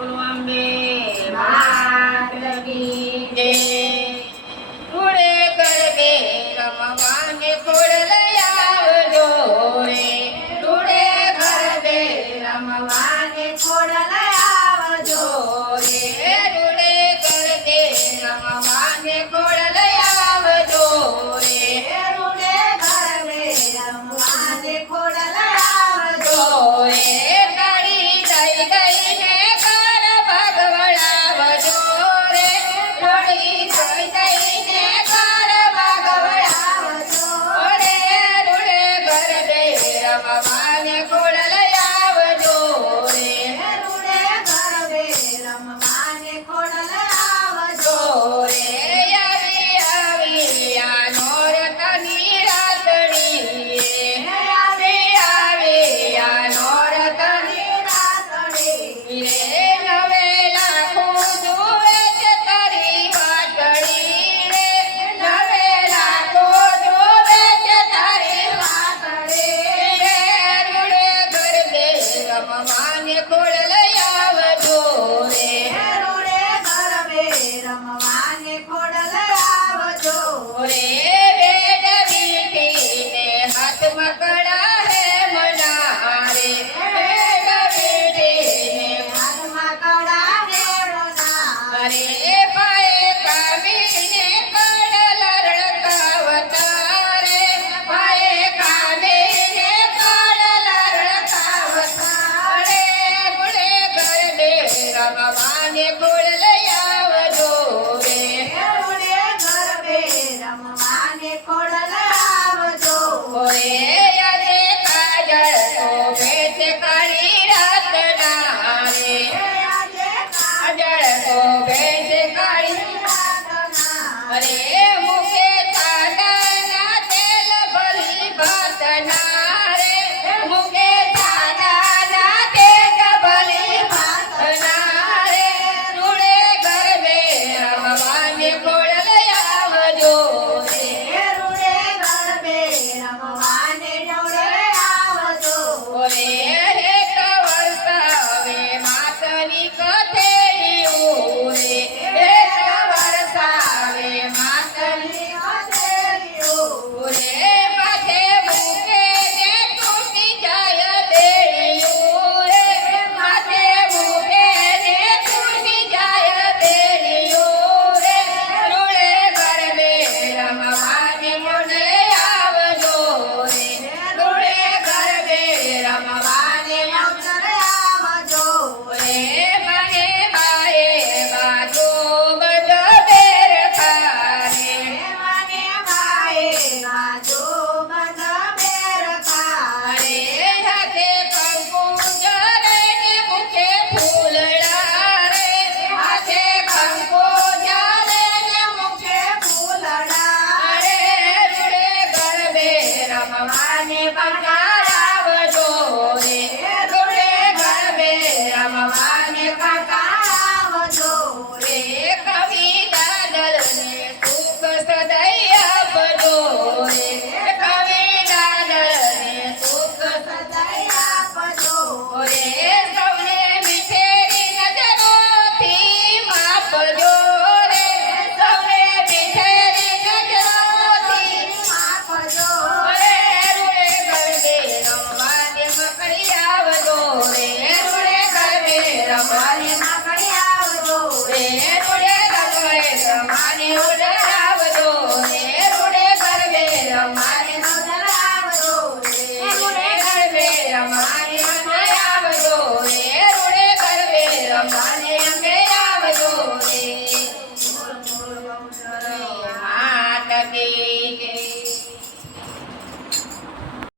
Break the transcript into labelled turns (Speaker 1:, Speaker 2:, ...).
Speaker 1: 这个完美。રમવાને ખોડ minha coragem.